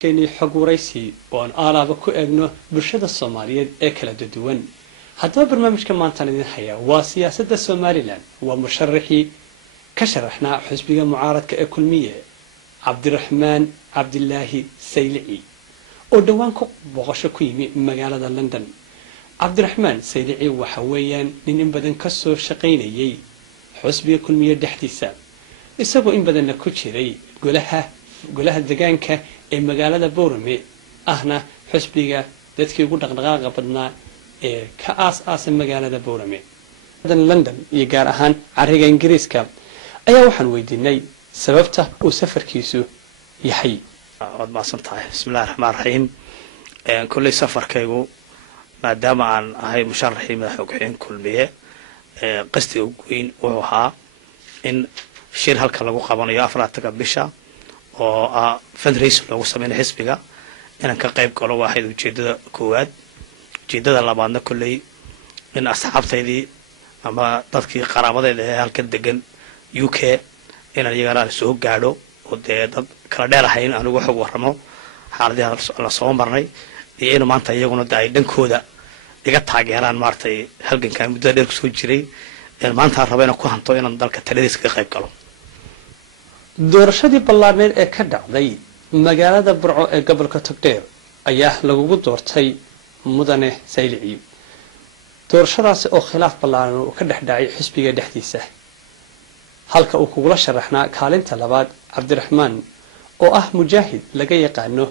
كيني حقوريسي وان آلابا كو اغنو برشادة الصومالية اكلا دوان هذا برنامج كمان تاني حيا وسياسة الصوماليلان ومشرحي كشرحنا حزبية معارض كأكلمية عبد الرحمن عبد الله سيلعي ودوان كو بغشو كيمي مقالة لندن عبد الرحمن سيلعي وحويا لن بدن كسو شقينيي حزبية كلمية دحديثا isagoo in badan ku jiray golaha deegaanka ee magaalada Boorame ahna xisbiga dadkii ugu dhaqdhaqaaqa badnaa ee ka aas-aasan magaalada Boorame London iyo gaar ahaan ariga Ingiriiska ayaa waxaan weydiinay sababta uu safarkiisu yahay wad maasantahay bismillaahir rahmaanir rahiim kulli safarkaygu maadaama aan ahay musharraxii madaxweyne kulmiye qasdi ugu weyn oo ahaa in shir halka lagu qabanayo afraadka bisha oo fundraise lagu sameeyo xisbiga inaan ka qayb galo waaxid ujeedada koowaad ujeedada labaadna kulay in asxaabtaydii ama dadkii qaraabadeeda ee halka degan UK inaan iyagana soo gaadho oo dad kala dheerahayn anigu xog waramo xaaladaha la soo marnay iyo in maanta iyaguna ay dhankooda iga taageeraan maartay halgankan muddo dheer ku soo jiray maanta rabeyna ku hanto inaan dalka taladiisa ka qayb galo doorashadii ballaarneed ee ka dhacday magaalada Burco ee gobolka Togdheer ayaa lagu doortay mudane Saylici doorashadaas oo khilaaf ballaaran oo ka dhaxdhacay xisbiga dhexdiisa halka uu kugula sharaxnaa kaalinta labaad Cabdiraxmaan oo ah mujaahid laga yaqaano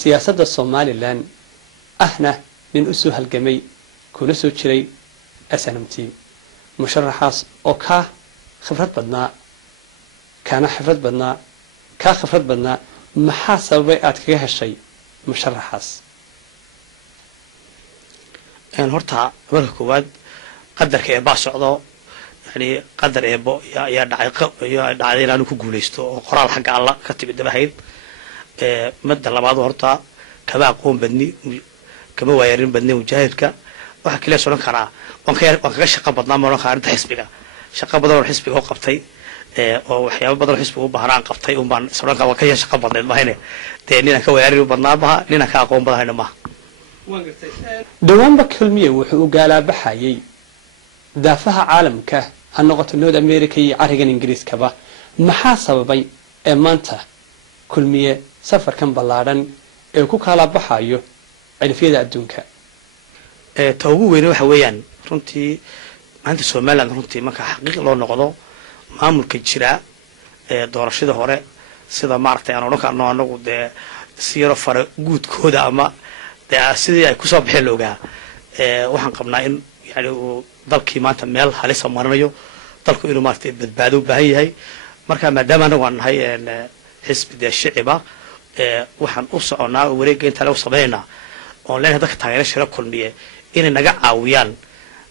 siyaasadda Soomaaliland ahna nin u soo halgamay kuna soo jiray SNMT musharaxaas oo ka khibrad badnaa كان خبرت بدنا محاسبة أتكيه الشيء مشرحاس إن هرتا بالكواد قدر كيبا صعدا يعني قدر يبا يا دعينا نكو جوليستو وقرال حق الله كتب الدبهيد مد لبعض هرتا كما قوم بدني كما ويرين بدني مجاهدك وحكي لي سولن كرا وان شقه بدنا ما خارنت حسبك شقه بدل حسبك oo qabtay oo waxyaabo badan xisbiga u baahan qabtay oo baan saranka waa ka shaqo badan mahayne teenina ka weerari badnaabaha nina ka aqoon badan ma dhawaan bakilmiye wuxuu u gaalaabaxayay daafaha caalamka ha noqoto North America iyo arigan Ingiriiskaba maxaa sababay ee maanta kulmiye safarkan ballaaran ee ku kala baxayo cilfiyada adduunka tawgu weyn waxa weeyaan runtii maanta Soomaaliland runtii marka xaqiiq loo noqdo maamulka jira doorashada hore sida maartay aan oran karno anagu siiro fara guudkooda ama sidii ay ku soo bixin looga waxaan qabnaa in yaani dalkii maanta meel halis marnayo dalku inuu maartay badbaado u baahan yahay marka maadaama anagu aan nahay xisbiga shicibka waxaan u soconaa wareegga inta lagu sameeyna oo leenahay dadka taageerada kulmiye inay naga caawiyaan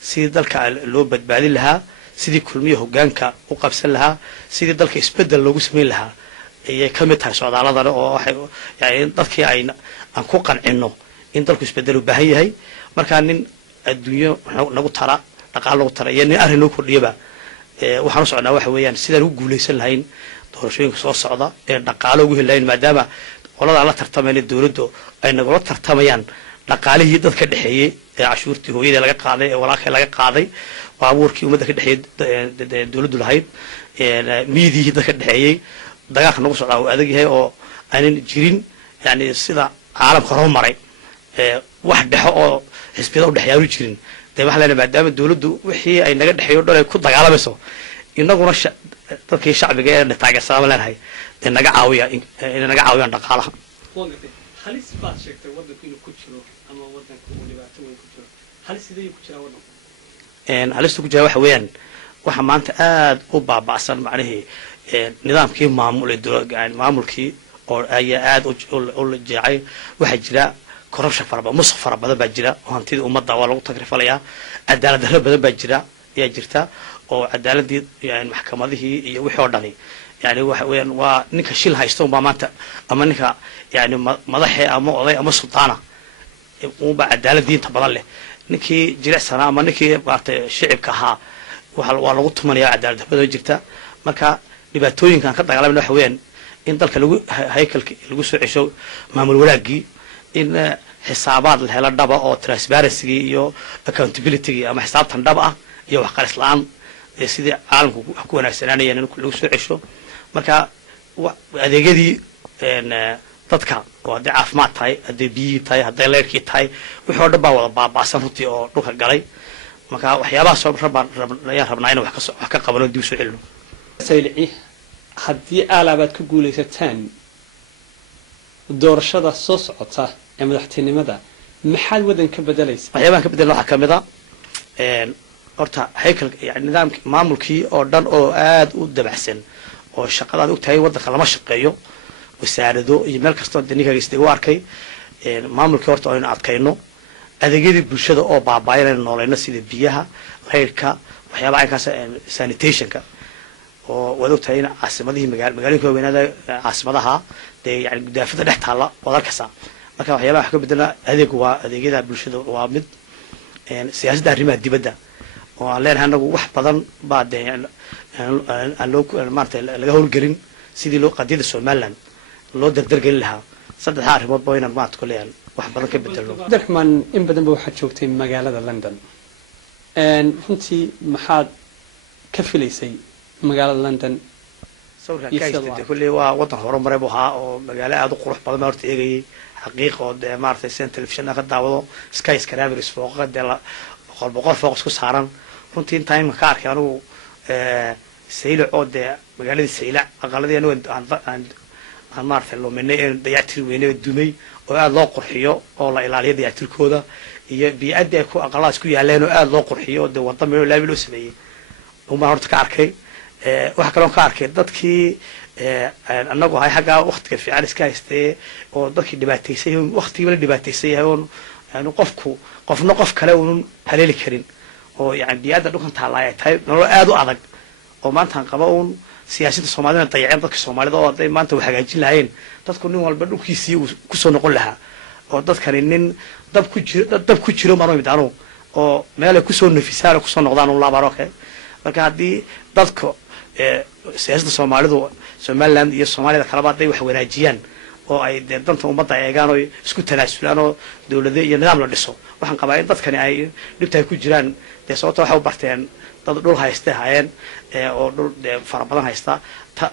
si dalka loo badbaadin lahaa sidii kulmiye hoggaanka u qabsan lahaa sidii dalka isbedel loogu sameyn lahaa ay ka mid tahay socdaaladan oo waxay yaani dadkii aan ku qancino in dalku isbedel u baahan yahay marka nin adduunyo nagu tara dhaqaale lagu tara iyo nin arrin loo kordhiyaba waxaan u socnaa waxa weeyaan sidaan u guuleysan lahayn doorashooyinka soo socda ee dhaqaale ugu helayn maadaama qolada la tartamayna dawladdu ay nagula tartamayaan dhaqaalihii dadka dhaxeeyay ee cashuurtii hooyada laga qaaday ee walaalkay laga qaaday baabuurkii umada ka dhaxeeyay dawladdu lahayd miidii dadka dhaxeeyay dagaalka nagu socdaa oo adag yahay oo aanan jirin yani sida caalamka horumaray wax dhaxo oo xisbiyada u dhaxyaaru jirin waxa la maadaama dawladdu wixii ay naga dhaxeeyo dhalay ku dagaalamayso inaguna dadkii shacbiga ee taageersan leenahay naga caawiyaan dhaqaalaha halis baad sheegtay wadanku inuu ku jiro ama wadanku uu dhibaato weyn ku jiro halis sidee ku jira wadanku halistu ku jira waxa weeyaan waxa maanta aad u baaba'san macnaheedu nidaamkii maamulkii oo ay aad u jeecay waxa jira corruption musuq fara badan baa jira oo hantida ummadda waa lagu tagrifalayaa cadaalad darro badan baa jirta oo cadaaladii yani maxkamadihii iyo wixii oo dhani يعني وين ونك شيل هايستون بامانتا أما نك يعني مضحي أما oday أما سلطانة وبعد دالة دين تبضل له نكى جرع سنة أما نكى بعت شعب كها وحلو قط من يا عدالة بدو جرتا مركا لبتوين كان كذا قلنا حوين in dalka lagu haykalka lagu soo cesho maamul wanaagii in xisaabaad la helo dhaba oo transparency iyo accountability ama xisaabtan dhab ah iyo wax qaris la'aan sidii caalamku wax ku wanaagsananayeen in lagu soo cesho marka adeegyadii dadka oo hadday caafimaad tahay hadday biyi tahay hadday leerkii tahay wixii oo dhan baa wada baaba'san runtii oo dhulka galay marka waxyaabaha soo ayaan rabnaa in wax ka qabano dib soo celino saylici haddii aalaabaad ka guulaysataan doorashada soo socota ee madaxtinimada maxaad wadan ka bedelaysa waxyaabahan ka bedelna waxaa kamid a horta haykalka yani nidaamkii maamulkii oo dhan oo aad u dabacsan oo shaqadaad ogtahay waddanka lama shaqeeyo wasaarado iyo meel kastoo ninkaaga isdeg u arkay maamulkii horta aynu adkayno adeegyadii bulshada oo baabaayan aynu noolayno sida biyaha laydhka waxyaabaha aynkaas sanitationka oo waad ogtahay in caasimadihii magaalooyinka waaweynada caasimadaha dee yani gudaafada dhex taalla waad arkaysaa marka waxyaabaha wax ka bedelna adeegu waa adeegyada bulshada waa mid siyaasadda arrimaha dibadda oo aan leenahay anagu wax badan baa dee aan loo maarata laga howlgelin sidii loo qadiyada somaliland loo dardargelin lahaa saddexda arrimood ba inaan maarata ku leeyahay wax badan ka bedelno abdiraxmaan in badan ba waxaad joogtay magaalada london runtii maxaad ka filaysay magaalada london sawirkan kulley waa waddan horumare buu ahaa oo magaalo aada u qurux badan baa horta eegayay xaqiiq oo dee maaragtay sidan telefishinna ka daawado sky scarabris fooqa dee boqol fooq isku saaran runtii intaa imika ka arkay anigu saylac oo dee magaaladii saylac aqaladii anigu aan maaragtay luminay ee dayactir weynay oo dumay oo aada loo qurxiyo oo la ilaaliyo dayactirkooda iyo bii'addii ay ku aqaladaas ku yaaleen oo aada loo qurxiyo oo dee wadda meelo laabi loo sameeyey umaan horta ka arkay waxaa kaloon ka arkay dadkii anagu ahay xaggaa waktiga fiican iska haystee oo dadkii dhibaataysay waktigiiba la dhibaataysan yahay oon yani qofna qof kale uun haleeli karin oo yani bii'adda dhulkan taallaa ay tahay nolol aada u adag oo maantaan qaba uun siyaasadda soomaalida dayaceen dadka soomaalida oo hadday maanta wax hagaajin lahayeen dadku nin walba dhulkiisii uu kusoo noqon lahaa oo dadkani nin dab ku jiro maanu imid anu oo meelay kusoo nafisaan oo kusoo noqdaan un laabaan oo kale marka haddii dadka siyaasadda soomaalidu somaliland iyo soomaalida kaleba hadday wax wanaajiyaan oo ay dee danta ummadda eegaan oo isku tanaasulaan oo dawlade iyo nidaam la dhiso waxaan qabaa in dadkani ay dhibta ay ku jiraan dee sababta waxay u barteen dad dhul haysta hayeen oo dhul dee fara badan haysta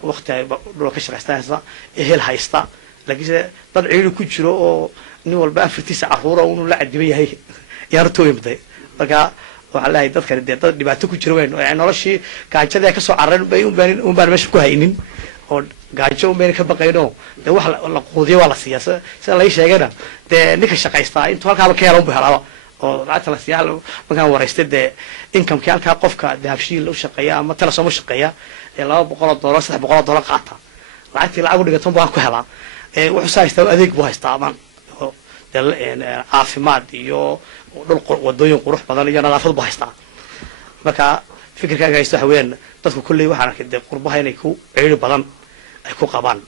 waqti ay dhul ka shaqaysta haysta ehel haysta laakiinse dad ciidan ku jiro oo nin walba afartiisa caruura uu la cadiban yahay yaa rutooyimday marka waxaa leeyahay dadkani dee dad dhibaato ku jira weyn oo noloshii gaajada ay kasoo carareen bay un baan meesha ku haynin oo gaajo un bayna ka baqayno dee wax la quudiyo waa la siiyaa sida lai sheegayna dee ninka shaqaystaa intuu halkaaba ka hela unbu helaaba oo lacagta la siiyaa markaan waraystay dee inkamkii halkaa qofka dahabshiil u shaqeeya ama telesom u shaqeeya ee $200 $300 qaata lacagtii lacag u dhigaton baan ku helaa wuxuu saa haystaa adeeg buu haystaa amaan caafimaad iyo dhul wadooyin qurux badan iyo nadaafad buu haystaa marka fikirkaaga haysta waxa weeyaan dadku kulley waxaan arkay dee qurbaha inay ku ciiri badan ay ku qabaan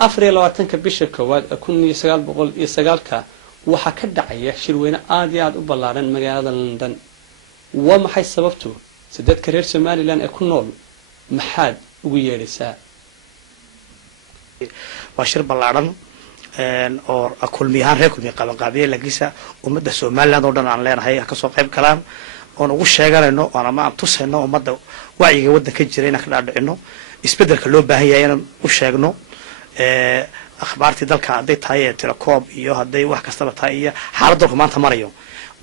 24 bisha koowaad 1909 waxaa ka dhacaya shirweyne aad iyo aad u ballaaran magaalada london waa maxay sababtu dadka reer somaliland ee ku nool maxaad ugu yeedhaysaa waa shir ballaaran oo kulmiyahaan reer kulmiya qabanqaabiye laakiinse ummadda somaliland oo dhan aan leenahay kasoo qayb galaan oon ugu sheeganayno oon ama aan tusayno ummadda wacyiga waddanka jira inaan ka dhaadhicino isbeddelka loo baahan yahay inaan u sheegno akhbaartii dalka hadday tahay tirakoob iyo hadday wax kastaba tahay iyo xaalad dalku maanta marayo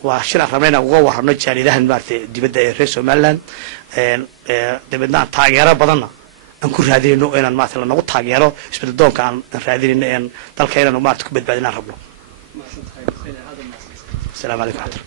waa shir aan rabnay inaan uga warrano jaalidahan maaragtay dibadda ee reer somaliland dabeedna aan taageero badanna aan ku raadinayno inaan maaragtay lanagu taageero isbeddel doonka aan raadinayno een dalka inaan maaragtay ku badbaadinaan rabno. Asalaamu calaykum.